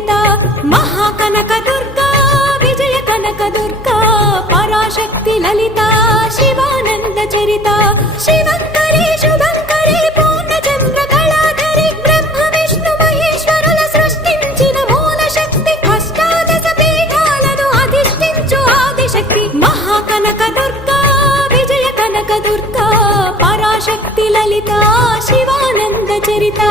చరిత మహాకనక దుర్గా విజయ కనక దుర్గా పరాశక్తి లలిత శివానంద చరిత శివంకరి శుభంకరి పూర్ణచంద్ర కళాధరి బ్రహ్మ విష్ణు మహేశ్వరుల సృష్టించిన మూల శక్తి అష్టాదశ పీఠాలను అధిష్ఠించు ఆదిశక్తి మహాకనక దుర్గా విజయ కనక దుర్గా పరాశక్తి లలిత శివానంద చరిత